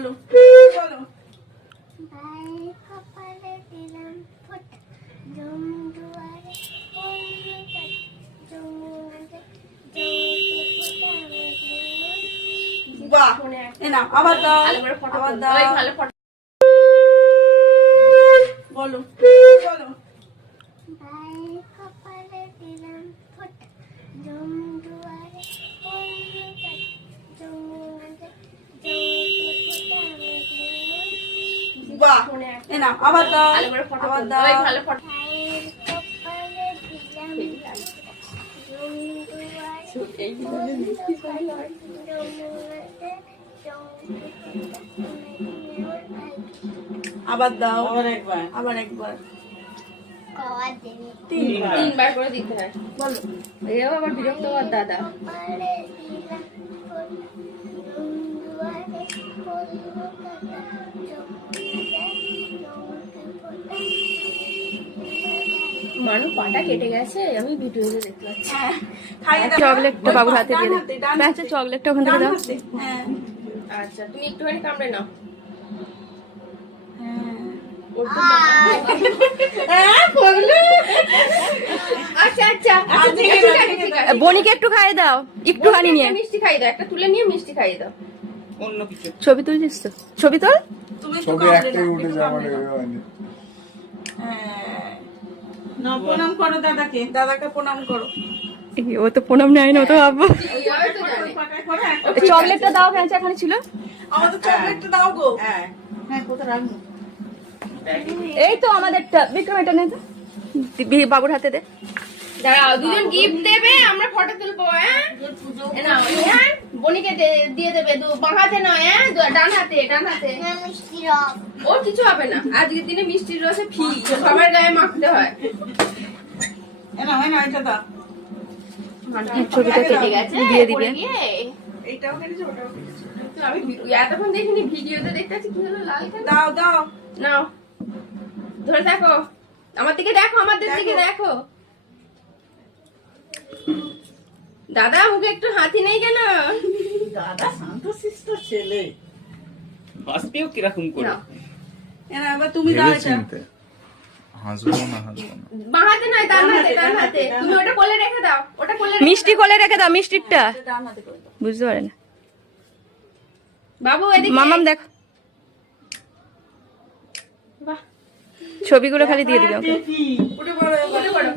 বলো বলো। বাহ, না আবার দাও, আবার দাও, বলো বলো। বাহ, না আবার দাও, আবার দাও। আবার দাও, আবার একবার তিনবার করে দিতে হয়। বলো। এও আবার বিরক্ত কর দাদা। মানু পাটা কেটে গেছে, আমি ভিডিওতে দেখতে পাচ্ছি। চকলেটটা বাবুর হাতে দিয়ে দাও। আচ্ছা চকলেটটা ওখান থেকে দাও। হ্যাঁ আচ্ছা তুমি একটুখানি কামড়ে নাও। আচ্ছা আচ্ছা আচ্ছা ঠিক আছে ঠিক আছে। বনিকে একটু খাইয়ে দাও, একটুখানি নিয়ে। মিষ্টি খাইয়ে দাও, একটা তুলে নিয়ে মিষ্টি খাইয়ে দাও। অন্য কিছু ছবি তুলছিস তো? ছবি তোল। তুমি একটু ছবি কামড়ে একটাই নাও, উঠে একটু যাওয়া কামড়ে নাও। হ্যাঁ, না প্রণাম করো দাদাকে, দাদাকে প্রণাম করো। ও তো প্রণাম নেয় না, ও তো ভাববো। এইভাবে তো জানে। পাটায় করো, একটা চকলেটটা দাও, ফ্যাঁচা এখানে ছিল। আমাদের চকলেটটা দাও গো। হ্যাঁ হ্যাঁ, কোথায় রাখবো? এই তো আমাদেরটা। বিক্রম এটা নে তো, বাবুর হাতে দে। দাঁড়াও, দুজন গিফট দেবে, আমরা ফটো তুলবো। হ্যাঁ এ নাও, হ্যাঁ বনিকে দিয়ে দেবে। বাঁ হাতে নয়, হ্যাঁ ডান হাতে, ডান হাতে। ও কিছু হবে না, আজকের দিনে মিষ্টির রসে ফি সবার গায়ে মাখতে হয়। না এটা দাও। ছবিটা কেটে গেছে, দিয়ে দিবে। পড়ে গিয়ে। এইটাও কেটেছে, ওটাও কেটেছে। তো আমি এতক্ষণ দেখিনি, ভিডিওতে দেখতে পাচ্ছি কি হলো লাল কেন? দাও দাও। নাও ধরে দেখো, আমার দিকে দেখো, আমাদের দিকে দেখো। দাদা মুখে একটু হাসি নেই কেন? দাদা শান্তশিষ্ট ছেলে। হাসপিও কিরকম করে? নাও। এবার তুমি দাও এটা। হাসবো না হাসবো না। বাঁ হাতে নয়, ডান হাতে, ডান হাতে। তুমি ওটা কোলে রেখে দাও, ওটা কোলে রেখে মিষ্টি কোলে রেখে দাও, মিষ্টিরটা। ডান হাতে করে দাও। বুঝতে পারে না। দাও। বাবু এদিকে। মামাম দেখো, বাহ, ছবিগুলো খালি দিয়ে দিবে ওকে। উঠে পড়ো এবার। উঠে পড়ো।